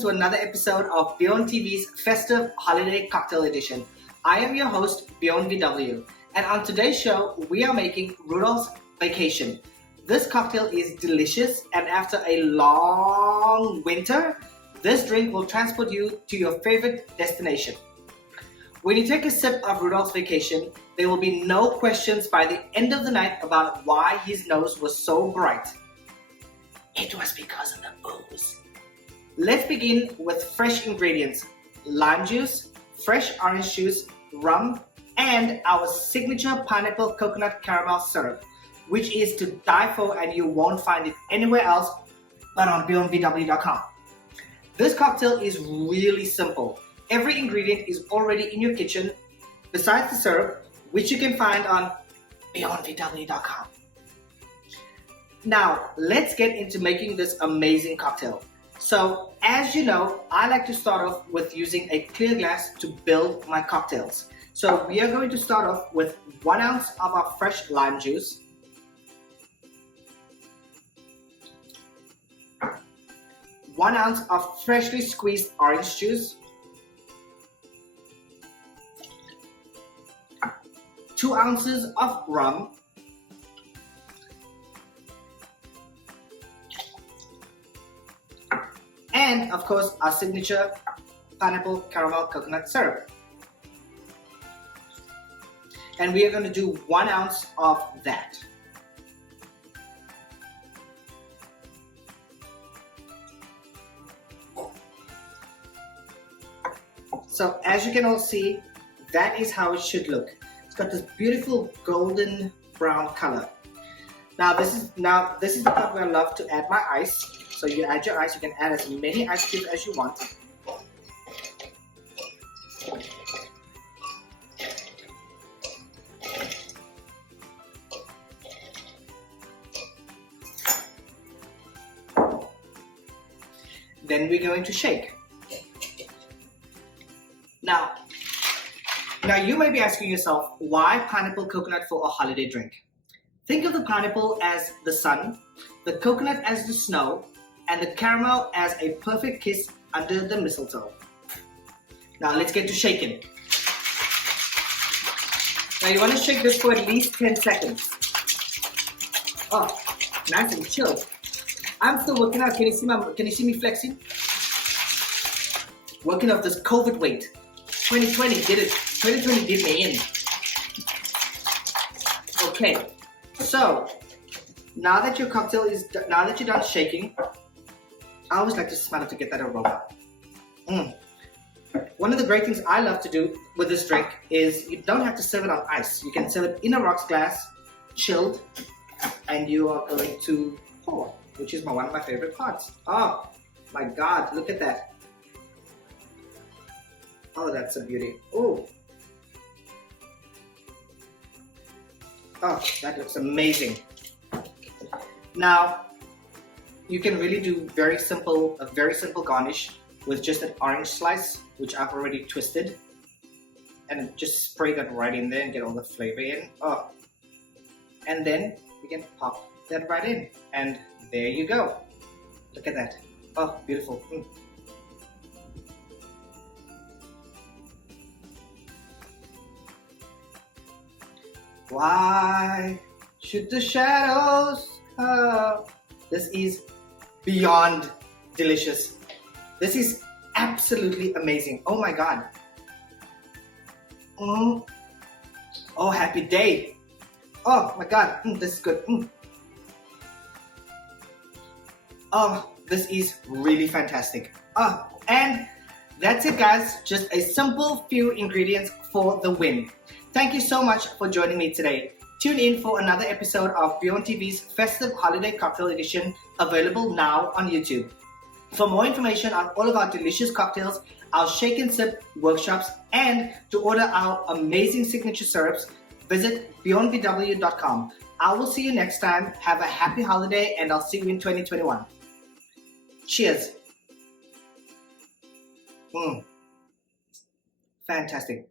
to another episode of Björn TV's Festive Holiday Cocktail Edition. I am your host, Björn VW, and on today's show, we are making Rudolph's Vacation. This cocktail is delicious, and after a long winter, this drink will transport you to your favorite destination. When you take a sip of Rudolph's Vacation, there will be no questions by the end of the night about why his nose was so bright. It was because of the booze. Let's begin with fresh ingredients: lime juice, fresh orange juice, rum, and our signature pineapple coconut caramel syrup, which is to die for, and you won't find it anywhere else but on bjornvw.com. This cocktail is really simple. Every ingredient is already in your kitchen, besides the syrup, which you can find on bjornvw.com. Now, let's get into making this amazing cocktail. So, as you know, I like to start off with using a clear glass to build my cocktails. So, we are going to start off with 1 ounce of our fresh lime juice, 1 ounce of freshly squeezed orange juice, 2 ounces of rum, and of course our signature pineapple caramel coconut syrup. And we are going to do 1 ounce of that. So as you can all see, that is how it should look. It's got this beautiful golden brown color. Now this is the part where I love to add my ice. So you add your ice. You can add as many ice cubes as you want. Then we're going to shake. Now you may be asking yourself, why pineapple coconut for a holiday drink? Think of the pineapple as the sun, the coconut as the snow, and the caramel as a perfect kiss under the mistletoe. Now let's get to shaking. Now you want to shake this for at least 10 seconds. Oh, nice and chilled. I'm still working out. Can you see me flexing? Working off this COVID weight. 2020 did it. 2020 did me in. Okay, so now that your cocktail is now that you're done shaking, I always like to smell it to get that aroma. One of the great things I love to do with this drink is you don't have to serve it on ice. You can serve it in a rocks glass, chilled, and you are going to pour, which is one of my favorite parts. Oh my God, look at that. Oh, that's a beauty. Oh, that looks amazing. Now, you can really do a very simple garnish with just an orange slice, which I've already twisted, and just spray that right in there and get all the flavor in. Oh, and then you can pop that right in, and there you go. Look at that. Oh, beautiful. Why should the shadows come? This is beyond delicious. This is absolutely amazing. Oh my God. Oh, happy day. Oh my God, this is good. Oh, this is really fantastic. And that's it, guys. Just a simple few ingredients for the win. Thank you so much for joining me today. Tune in for another episode of Bjorn TV's Festive Holiday Cocktail Edition, available now on YouTube. For more information on all of our delicious cocktails, our shake and sip workshops, and to order our amazing signature syrups, visit bjornvw.com. I will see you next time. Have a happy holiday, and I'll see you in 2021. Cheers. Fantastic.